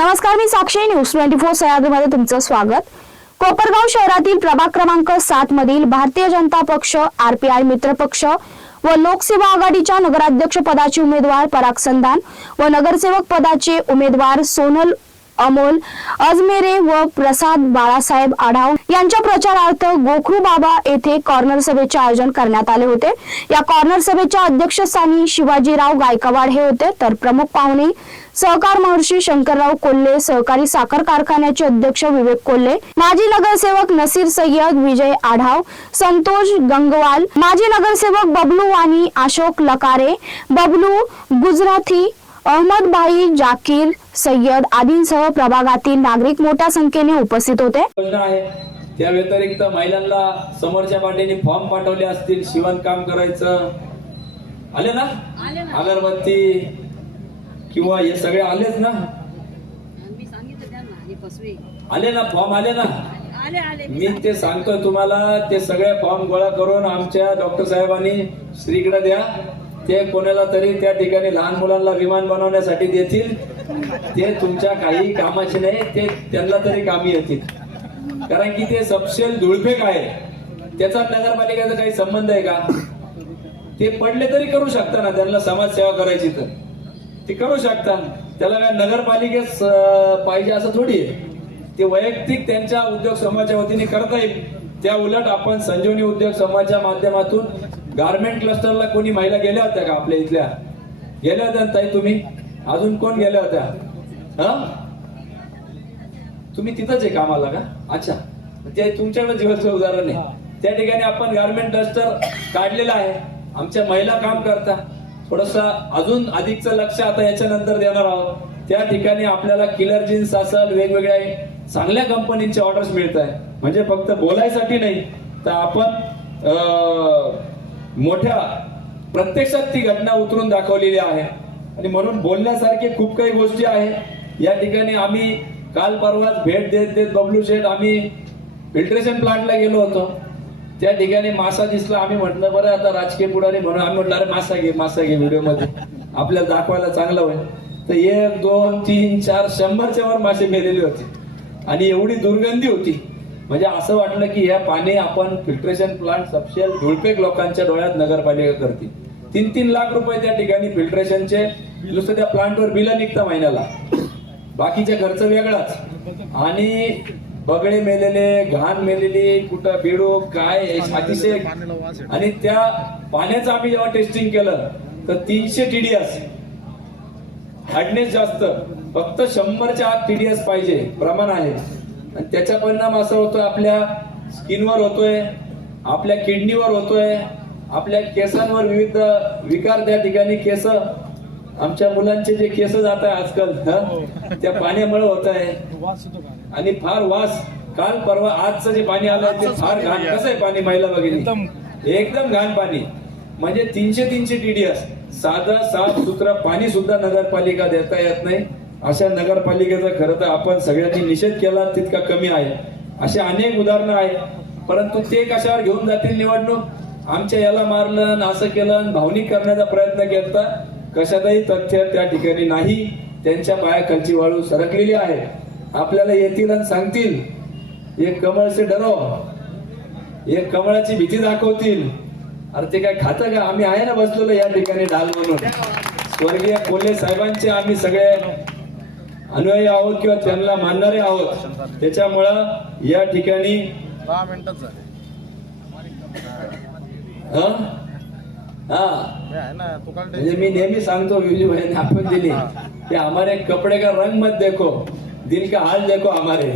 नमस्कार, मी साक्षी. न्यूज 24 सह्याद्रीमध्ये तुमचं स्वागत. कोपरगाव शहरातील प्रभाग क्रमांक 7 मधील भारतीय जनता पक्ष, आरपीआय मित्र पक्ष व लोकसेवा आघाडीच्या नगराध्यक्ष पदाचे उमेदवार पराग संधान व नगरसेवक पदाचे उमेदवार सोनल अमोल अजमेरे व प्रसाद बाळासाहेब आढाव यांच्या प्रचारार्थ गोखरू बाबा येथे कॉर्नर सभेचे आयोजन करण्यात आले होते. या कॉर्नर सभेच्या अध्यक्षस्थानी शिवाजीराव गायकवाड हे होते, तर प्रमुख पाहुणे सहकार महर्षी शंकरराव कोल्हे, सहकारी साखर कारखान्याचे अध्यक्ष विवेक कोल्हे, माजी नगरसेवक नसीर सय्यद, विजय आढाव, संतोष गंगवाल, माजी नगरसेवक बबलू वानी, अशोक लकारे, बबलू गुजराथी, अहमद भाई, जाकीर सय्यद आदींसह प्रभागातील नागरिक मोठ्या संख्येने उपस्थित होते. त्या व्यतिरिक्त महिलांना समोरच्या पाठीने फॉर्म पाठवले असतील, शिवणकाम करायचं आले ना, अगरबत्ती किंवा हे सगळे आलेच ना, आले ना, फॉर्म आले ना. मी ते सांगतोय तुम्हाला, ते सगळे फॉर्म गोळा करून आमच्या डॉक्टर साहेबांनी श्रीकडे द्या. ते कोणाला तरी त्या ठिकाणी लहान मुलांना विमान बनवण्यासाठी देतील. ते तुमच्या काही कामाचे नाही, ते त्यांना तरी कामी येतील. कारण की ते सपशेल धुळफेक आहे, त्याचा नगरपालिकेचा काही संबंध आहे का? ते पडले तरी करू शकता ना, त्यांना समाजसेवा करायची तर ते करू शकता. त्याला काय नगरपालिकेच पाहिजे असं थोडी आहे. ते वैयक्तिक त्यांच्या उद्योग समूहाच्या वतीने करता येईल. त्या उलट आपण संजीवनी उद्योग समूहाच्या माध्यमातून गारमेंट क्लस्टरला कोणी महिला गेल्या होत्या का? आपल्या इथल्या गेल्या होत्या ताई तुम्ही? अजून कोण गेल्या होत्या? तुम्ही तिथंच आहे कामाला का? अच्छा, ते तुमच्याकडे जीवाचं उदाहरण आहे. त्या ठिकाणी आपण गारमेंट क्लस्टर काढलेला आहे. आमच्या महिला काम करता. थोडस अजून अधिकचं लक्ष आता याच्यानंतर देणार आहोत. त्या ठिकाणी आपल्याला किलर जीन्स असेल, वेगवेगळ्या चांगल्या कंपनीचे ऑर्डर्स मिळत आहे. म्हणजे फक्त बोलायसाठी नाही, तर आपण मोठ्या प्रत्यक्षात ती घटना उतरून दाखवलेली आहे. आणि म्हणून बोलण्यासारखे खूप काही गोष्टी आहे. या ठिकाणी आम्ही काल परवाच भेट देत देत बबलू शेठ आम्ही फिल्ट्रेशन प्लांटला गेलो होतो. त्या ठिकाणी मासा दिसला. आम्ही म्हटलं बरं आता राजकीय पुढारी म्हणून आम्ही म्हटलं अरे मासा घे व्हिडिओ मध्ये आपल्याला दाखवायला चांगलं होईल. तर 1, 2, 3, 4, 100च्या वर मासे मेलेले होते आणि एवढी दुर्गंधी होती. म्हणजे असं वाटलं की या पाणी आपण फिल्ट्रेशन प्लांट सपशेल धुळपेक लोकांच्या डोळ्यात नगरपालिका करते. 3-3 लाख रुपये त्या ठिकाणी फिल्ट्रेशनचे नुसतं त्या प्लांटवर बिल निघतं महिन्याला. बाकीचा खर्च वेगळाच. आणि बगळे मेलेले, घाण मेलेली, कुठं बेडूक काय अतिशय. आणि त्या पाण्याचं आम्ही जेव्हा टेस्टिंग केलं तर 300 TDS हार्डनेस जास्त, फक्त 100च्या आत TDS पाहिजे प्रमाण आहे. आणि त्याचा परिणाम असा होतोय, आपल्या स्किनवर होतोय, आपल्या किडनीवर होतोय, आपल्या केसांवर विविध विकार. त्या ठिकाणी केस, आमच्या मुलांचे जे केस जात आहे आजकाल त्या पाण्यामुळे होत आहे. आणि फार वास. काल परवा आजचं जे पाणी आलंय ते फार घाण. कसं आहे पाणी? महिला भगिनी, एकदम घाण पाणी. म्हणजे 300 TDS साधं साफ सुथरं पाणी सुद्धा नगरपालिका देता येत नाही. अशा नगरपालिकेचा खरं तर आपण सगळ्यांनी निषेध केला तितका कमी आहे. असे अनेक उदाहरणं आहेत. परंतु ते कशावर घेऊन जातील निवडणूक? आमच्या याला मारलं, असं केलं, भावनिक करण्याचा प्रयत्न केला. कशातही तथ्य त्या ठिकाणी नाही. त्यांच्या पायाखालची वाळू सरकलेली आहे. आपल्याला येतील आणि सांगतील एक कमळ से डरो, एक कमळाची भीती दाखवतील. अरे ते काय खातं का? आम्ही आहे ना बसलेलो या ठिकाणी ढाल म्हणून. स्वर्गीय कोल्हे साहेबांचे आम्ही सगळे अनुयायी आहोत किंवा त्यांना मानणारे आहोत. त्याच्यामुळं या ठिकाणी 10 मिनिटात झाले. म्हणजे मी नेहमी सांगतो विजूभाईने आपण दिली की हमारे कपडे का रंग मत देखो, दिल का हाल देखो हमारे.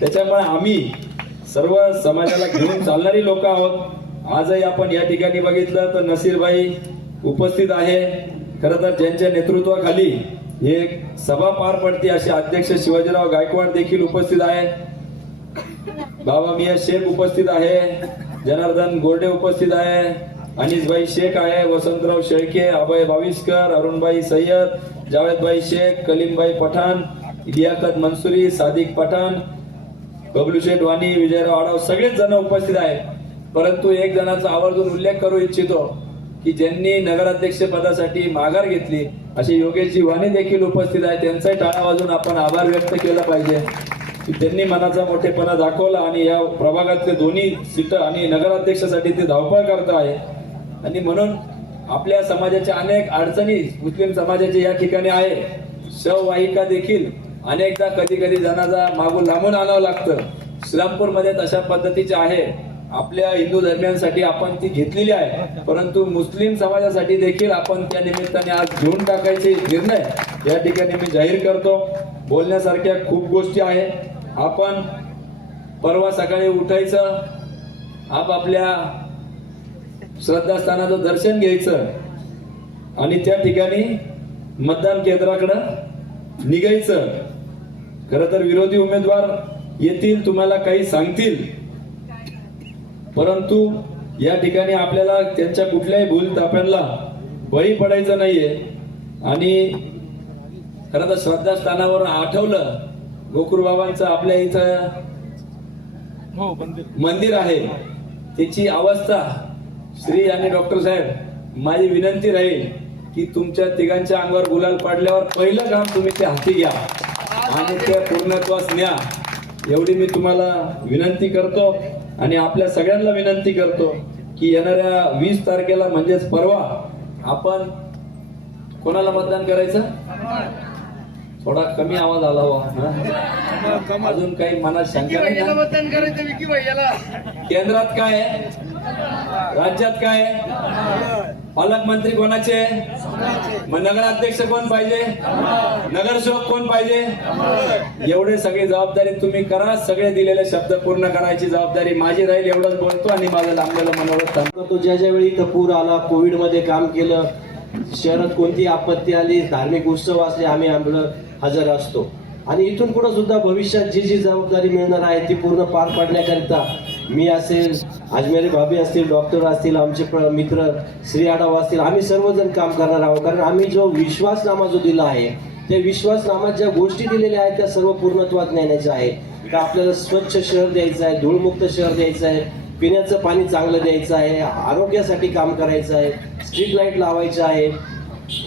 त्याच्यामुळे आम्ही सर्व समाजाला घेऊन चालणारी लोक आहोत. आजही आपण या ठिकाणी बघितलं तर नसीरबाई उपस्थित आहे. खरं तर ज्यांच्या नेतृत्वाखाली एक सभा पार पडते असे अध्यक्ष शिवाजीराव गायकवाड देखील उपस्थित आहे. बाबा मिया शेख उपस्थित आहे. जनार्दन गोरडे उपस्थित आहे. अनिसभाई शेख आहे. वसंतराव शेळके, अभय भाविस्कर, अरुणभाई सय्यद, जावेदभाई शेख, कलीमभाई पठाण, लियाकत मंसुरी, सादिक पठाण, बबलू शेठ वाणी, विजयराव आढाव सगळेच जण उपस्थित आहेत. परंतु एक जणाचा आवर्जून उल्लेख करू इच्छितो. की ज्यांनी नगराध्यक्ष पदासाठी माघार घेतली असे योगेशजी वाणी देखील उपस्थित आहे. त्यांचाही टाळा वाजून आपण आभार व्यक्त केला पाहिजे की त्यांनी मनाचा मोठेपणा दाखवला आणि या प्रभागातले दोन्ही सीट आणि नगराध्यक्षासाठी ते धावपळ करत आहे. आणि म्हणून आपल्या समाजाच्या अनेक अडचणी मुस्लिम समाजाच्या या ठिकाणी आहे. शववाहिका देखील अनेकदा कधी कधी जनाचा मागून लांबून आणावं लागतं. श्रीरामपूरमध्ये तशा पद्धतीचे आहे. आपल्या हिंदू धर्मियांसाठी आपण ती घेतलेली आहे, परंतु मुस्लिम समाजासाठी देखील आपण त्या निमित्ताने आज घेऊन टाकायचे निर्णय या ठिकाणी मी जाहीर करतो. बोलण्यासारख्या खूप गोष्टी आहे. आपण परवा सकाळी उठायचं, आपापल्या श्रद्धास्थानाचं दर्शन घ्यायचं आणि त्या ठिकाणी मतदान केंद्राकडे निघायचं. खरं तर विरोधी उमेदवार येतील, तुम्हाला काही सांगतील, परंतु या ठिकाणी आपल्याला त्यांच्या कुठल्याही भूलथापांना बळी पडायचं नाहीये. आणि खरं तर श्रद्धास्थानावर आठवलं, गोकुळ बाबांचं आपल्या इथं मंदिर आहे, त्याची अवस्था श्री आणि डॉक्टर साहेब माझी विनंती राहील की तुमच्या तिघांच्या अंगावर गुलाल पडल्यावर पहिलं काम तुम्ही ते हाती घ्या आणि ते पूर्णत्वास न्या, एवढी मी तुम्हाला विनंती करतो. आणि आपल्या सगळ्यांना विनंती करतो की येणाऱ्या 20 तारखेला म्हणजेच परवा आपण कोणाला मतदान करायचं? थोडा कमी आवाज आला हो, अजून काही मनात शंका नाही ना? केंद्रात काय आहे, राज्यात काय आहे, पालकमंत्री कोणाचे, मग नगराध्यक्ष कोण पाहिजे, नगरसेवक कोण पाहिजे, एवढे सगळी जबाबदारी तुम्ही करा. सगळे दिलेले शब्द पूर्ण करायची जबाबदारी माझी राहील, एवढंच बोलतो आणि माझं लांबलेलं मनोरथ थांबतो. तो ज्या ज्यावेळी इथं पूर आला, कोविड मध्ये काम केलं, शहरात कोणती आपत्ती आली, धार्मिक उत्सव असले, आम्ही आपलं हजर असतो. आणि इथून पुढे सुद्धा भविष्यात जी जी जबाबदारी मिळणार आहे ती पूर्ण पार पाडण्याकरिता मी असेल, अजमेरी भाभी असतील, डॉक्टर असतील, आमचे मित्र श्री आढाव असतील, आम्ही सर्वजण काम करणार आहोत. कारण आम्ही जो विश्वासनामा जो दिला आहे, त्या विश्वासनामात ज्या गोष्टी दिलेल्या आहेत त्या सर्व पूर्णत्वात नेण्याच्या आहे. का आपल्याला स्वच्छ शहर द्यायचं आहे, धूळमुक्त शहर द्यायचं आहे, पिण्याचं पाणी चांगलं द्यायचं आहे, आरोग्यासाठी काम करायचं आहे, स्ट्रीट लाईट लावायचं आहे,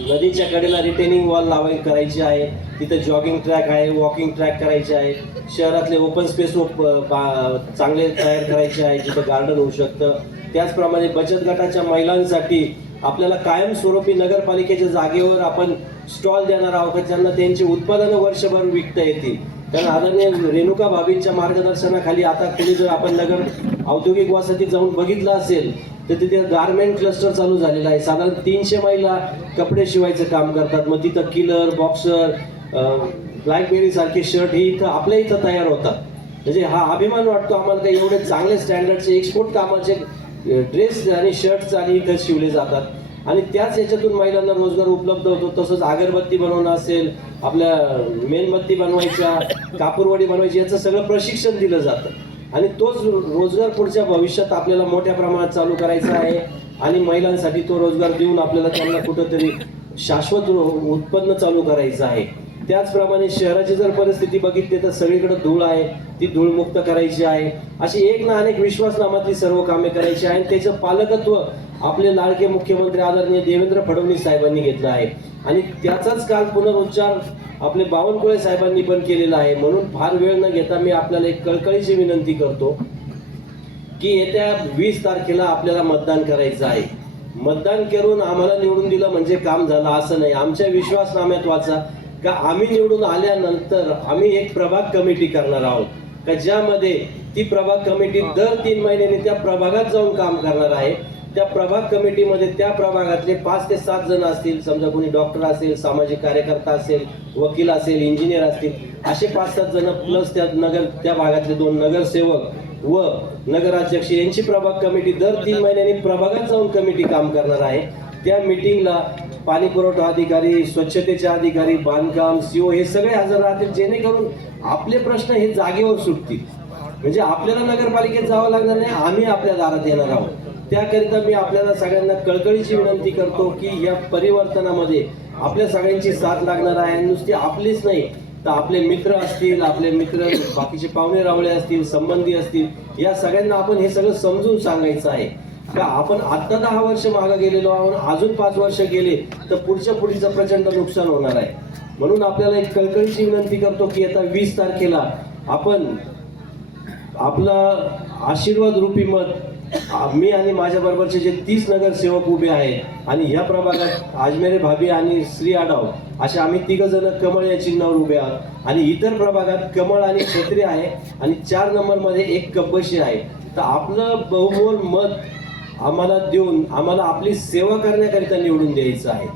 नदीच्या कडेला रिटेनिंग वॉल करायची आहे, तिथे जॉगिंग ट्रॅक आहे, वॉकिंग ट्रॅक करायचे आहे, शहरातले ओपन स्पेस चांगले तयार करायचे आहे जिथे गार्डन होऊ शकतं. त्याचप्रमाणे बचत गटाच्या महिलांसाठी आपल्याला कायमस्वरूपी नगरपालिकेच्या जागेवर आपण स्टॉल देणार आहोत का ज्यांना त्यांची उत्पादनं वर्षभर विकता येतील. कारण आदरणीय रेणुका भाभींच्या मार्गदर्शनाखाली आता कुणी जर आपण नगर औद्योगिक वसाहतीत जाऊन बघितलं असेल तर तिथे गारमेंट क्लस्टर चालू झालेला आहे. साधारण 300 महिला कपडे शिवायचं काम करतात. मग तिथं किलर, बॉक्सर, ब्लॅकबेरी सारखे शर्ट ही इथं आपल्या इथं तयार होतात. म्हणजे हा अभिमान वाटतो आम्हाला काही एवढे चांगले स्टँडर्डचे एक्सपोर्ट कामाचे ड्रेस आणि शर्ट्स आणि इथं शिवले जातात. आणि त्याच याच्यातून महिलांना रोजगार उपलब्ध होतो. तसंच अगरबत्ती बनवणं असेल, आपल्या मेणबत्ती बनवायच्या, कापूरवडी बनवायची, याचं सगळं प्रशिक्षण दिलं जातं. आणि तोच रोजगार पुढच्या भविष्यात आपल्याला मोठ्या प्रमाणात चालू करायचा आहे. आणि महिलांसाठी तो रोजगार देऊन आपल्याला त्यांना कुठंतरी शाश्वत उत्पन्न चालू करायचं आहे. त्याचप्रमाणे शहराची जर परिस्थिती बघितली तर सगळीकडे धूळ आहे, ती धूळमुक्त करायची आहे. अशी एक ना अनेक विश्वासनामातली सर्व कामे करायची आहे. आणि त्याचं पालकत्व आपले लाडके मुख्यमंत्री आदरणीय देवेंद्र फडणवीस साहेबांनी घेतलं आहे. आणि त्याचाच काल पुनरुच्चार आपले बावनकुळे साहेबांनी पण केलेला आहे. म्हणून फार वेळ न घेता मी आपल्याला एक कळकळीची विनंती करतो की येत्या 20 तारखेला आपल्याला मतदान करायचं आहे. मतदान करून आम्हाला निवडून दिलं म्हणजे काम झालं असं नाही. आमच्या विश्वासनाम्यात वाचा का आम्ही निवडून आल्यानंतर आम्ही एक प्रभाग कमिटी करणार आहोत का ज्यामध्ये ती प्रभाग कमिटी दर 3 महिन्यांनी त्या प्रभागात जाऊन काम करणार आहे. त्या प्रभाग कमिटीमध्ये त्या प्रभागातले 5 ते 7 जण असतील. समजा कोणी डॉक्टर असेल, सामाजिक कार्यकर्ता असेल, वकील असेल, इंजिनियर असतील, असे 5-7 जण प्लस त्या भागातले 2 नगरसेवक व नगराध्यक्ष यांची प्रभाग कमिटी दर 3 महिन्यांनी प्रभागात जाऊन कमिटी काम करणार आहे. त्या मीटिंगला पाणी पुरवठा अधिकारी, स्वच्छतेचे अधिकारी, बांधकाम, सीओ हे सगळे हजर राहतील, जेणेकरून आपले प्रश्न हे जागेवर सुटतील. म्हणजे आपल्याला नगरपालिकेत जावं लागणार नाही, आम्ही आपल्या दारात येणार आहोत. त्याकरिता मी आपल्याला सगळ्यांना कळकळीची विनंती करतो की या परिवर्तनामध्ये आपल्या सगळ्यांची साथ लागणार आहे. नुसती आपलीच नाही तर आपले मित्र असतील, आपले मित्र बाकीचे पाहुणे रावळे असतील, संबंधी असतील, या सगळ्यांना आपण हे सगळं समजून सांगायचं आहे. का आपण आत्ता 10 वर्ष मागे गेलेलो आहोत, अजून 5 वर्ष गेले तर पुढचं प्रचंड नुकसान होणार आहे. म्हणून आपल्याला एक कळकळीची विनंती करतो की आता 20 तारखेला आपण आपला आशीर्वाद रूपी मत मी आणि माझ्या बरोबरचे जे 30 नगरसेवक उभे आहेत आणि ह्या प्रभागात आजमेरे भाभी आणि श्री आढाव असे आम्ही 3 जण कमळ या चिन्हावर उभे आहोत आणि इतर प्रभागात कमळ आणि छत्री आहे आणि 4 नंबरमध्ये एक कब्बशी आहे. तर आपलं बहुमोल मत आम्हाला देऊन आम्हाला आपली सेवा करण्याकरिता निवडून द्यायचं आहे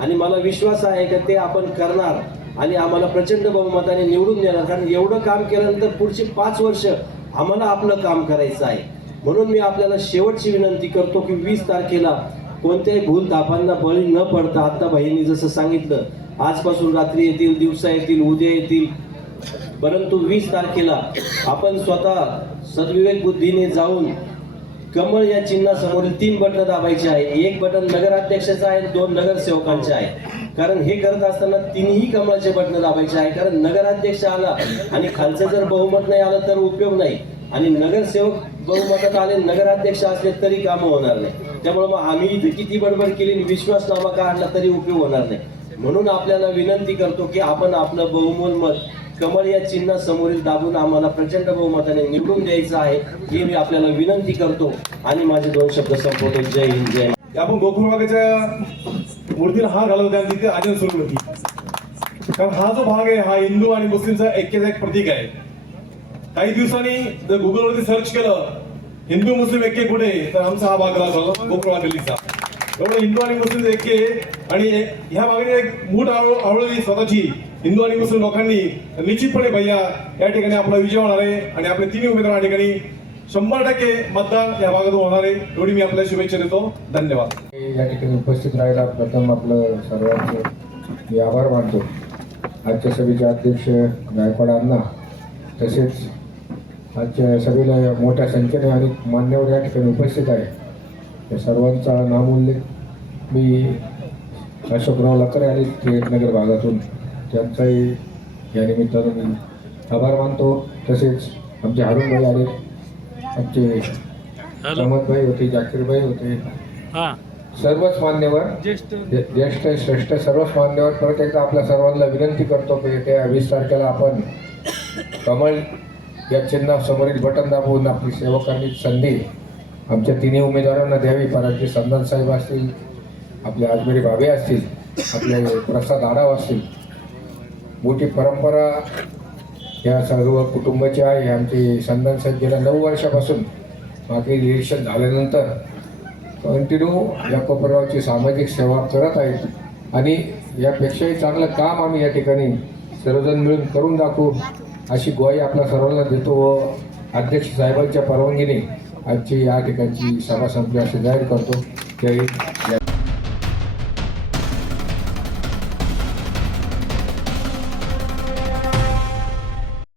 आणि मला विश्वास आहे की ते आपण करणार आणि आम्हाला प्रचंड बहुमताने निवडून देणार. कारण एवढं काम केल्यानंतर पुढची 5 वर्ष आम्हाला आपलं काम करायचं आहे. म्हणून मी आपल्याला शेवटची विनंती करतो की 20 तारखेला कोणत्याही भूलथापांना बळी न पडता, आता बहिणी जसं सांगितलं, आजपासून रात्री येतील, दिवसा येतील, उद्या येतील, परंतु 20 तारखेला आपण स्वतः सद्विवेक बुद्धीने जाऊन कमळ या चिन्हासमोरील 3 बटन दाबायचे आहे. एक बटन नगराध्यक्षाचं आहे, 2 नगरसेवकांचे आहे. कारण हे करत असताना 3ही कमळाचे बटन दाबायचे आहे. कारण नगराध्यक्ष आला आणि खालचं जर बहुमत नाही आलं तर उपयोग नाही आणि नगरसेवक बहुमतात आले, नगराध्यक्ष असले तरी कामं होणार नाही. त्यामुळे मग आम्ही इथे किती बडबड केली आणि विश्वासनामा काढला तरी उपयोग होणार नाही. म्हणून आपल्याला विनंती करतो की आपण आपलं बहुमोल मत कमळ या चिन्हासमोरील दाबून आम्हाला प्रचंड बहुमताने निवडून द्यायचं आहे ही मी आपल्याला विनंती करतो आणि माझे 2 शब्द संपवतो. जय हिंद, जय महाराष्ट्र. आपण गोकुळबागेच्या मूर्तीला हार घालत होते आणि तिथे आजन सुरू होती. कारण हा जो भाग आहे हा हिंदू आणि मुस्लिमचा ऐक्याचा एक प्रतीक आहे. काही दिवसांनी जर गुगलवरती सर्च केलं हिंदू मुस्लिम ऐक्य कुठे, तर आमचा हा भाग लागला गोकुळबाग गल्लीचा. एवढं हिंदू आणि मुस्लिम ऐक्य आणि ह्या भागाने एक मूठ आवळली स्वतःची हिंदू आणि मुस्लिम लोकांनी. निश्चितपणे भैया या ठिकाणी आपला विजय होणार आहे आणि आपले 3 उमेदवार या ठिकाणी 100% मतदान या भागातून होणार आहे. एवढी मी आपल्याला शुभेच्छा देतो. धन्यवाद. या ठिकाणी उपस्थित राहायला प्रथम आपलं सर्वांचे मी आभार मानतो. आजच्या सभेचे अध्यक्ष गायकवाड अण्णा, तसेच आजच्या सभेला मोठ्या संख्येने अनेक मान्यवर या ठिकाणी उपस्थित आहे. या सर्वांचा नामोल्लेख मी अशोकराव लकर आणि टिळकनगर भागातून त्यांचाही या निमित्तानं मी आभार मानतो. तसेच आमचे हारूनभाई आले, आमचे अहमदभाई होते, जाकीरभाई होते, सर्वच मान्यवर, ज्येष्ठ श्रेष्ठ सर्वच मान्यवर. परत एकदा आपल्या सर्वांना विनंती करतो की येत्या 20 तारखेला आपण कमळ या चिन्हासमोरील बटन दाबून आपली सेवा करण्याची संधी आमच्या 3 उमेदवारांना द्यावी. परांजपे संदान साहेब असतील, आपले आजमेरी भाभी असतील, आपले प्रसाद आढाव असतील. मोठी परंपरा या सर्व कुटुंबाची आहे. आमचे संदान साहेब गेल्या 9 वर्षापासून मागे इलेक्शन झाल्यानंतर कंटिन्यू या कोपरगावची सामाजिक सेवा करत आहेत आणि यापेक्षाही चांगलं काम आम्ही या ठिकाणी सर्वजण मिळून करून दाखवू अशी ग्वाही आपल्या सर्वांना देतो व अध्यक्ष साहेबांच्या परवानगीने आजची या ठिकाणची सभा संपली असे जाहीर करतो. जय हिंद, जय